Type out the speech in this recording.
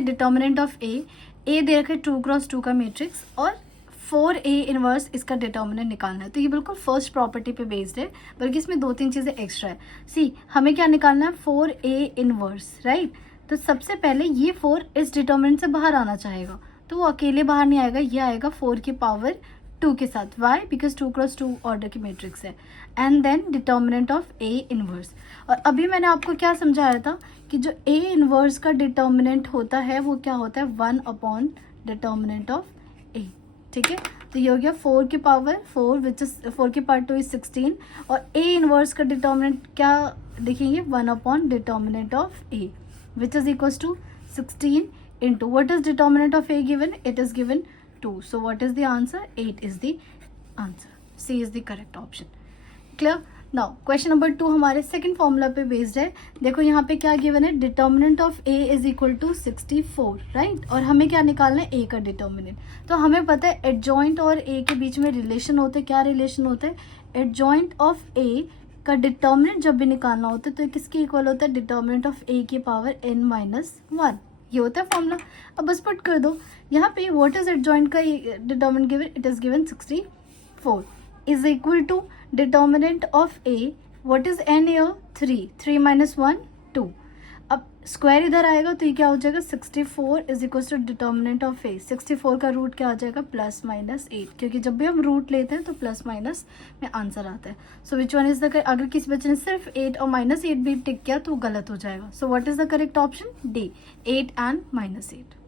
Determinant of ए दे रखा है 2x2 का मैट्रिक्स और 4A इनवर्स इसका डिटर्मिनेंट निकालना है। तो ये बिल्कुल फर्स्ट प्रॉपर्टी पे बेस्ड है, बल्कि इसमें 2-3 चीज़ें एक्स्ट्रा है। सी हमें क्या निकालना है, 4A इनवर्स, राइट। तो सबसे पहले ये 4 इस डिटर्मिनेंट से बाहर आना चाहेगा, तो वो अकेले बाहर नहीं आएगा, ये आएगा 4 की पावर 2 के साथ। वाई? बिकॉज 2x2 ऑर्डर की मैट्रिक्स है। And then determinant of A inverse. और अभी मैंने आपको क्या समझाया था कि जो A इनवर्स का डिटर्मिनेंट होता है वो क्या होता है, 1 अपॉन डिटर्मिनेंट ऑफ A। ठीक है, तो ये हो गया 4 की पावर 4 विच इज 4 की पावर 2 इज 16, और A इनवर्स का डिटर्मिनेंट क्या लिखेंगे, 1 upon determinant of A which is equals to 16 into what is determinant of A given? It is given 2. So what is the answer? 8 is the answer. C is the correct option. Clear? Now question number 2 हमारे second formula पे based है। देखो यहाँ पे क्या given है, determinant of A is equal to 64, right. और हमें क्या निकालना है, A का डिटर्मिनेंट। तो हमें पता है एडजॉइंट और A के बीच में रिलेशन होते हैं। क्या रिलेशन होता है, एडजॉइंट ऑफ A का डिटर्मिनेंट जब भी निकालना होता है तो किसके इक्वल होता है, डिटर्मिनेंट ऑफ A की पावर n-1, ये होता है फॉर्मूला। अब बस पुट कर दो यहाँ पे, व्हाट इज एडजॉइंट का determinant given, it is given 64 is equal to determinant of A, what is n year, 3 minus 1 2। अब स्क्वायर इधर आएगा तो ये क्या हो जाएगा, 64 is equal to determinant of A। 64 का रूट क्या आ जाएगा, प्लस माइनस 8, क्योंकि जब भी हम रूट लेते हैं तो प्लस माइनस में आंसर आता है। सो विच वन इज द, अगर किसी बच्चे ने सिर्फ 8 और माइनस 8 भी टिक किया तो गलत हो जाएगा। So what is the correct option, D, 8 and -8।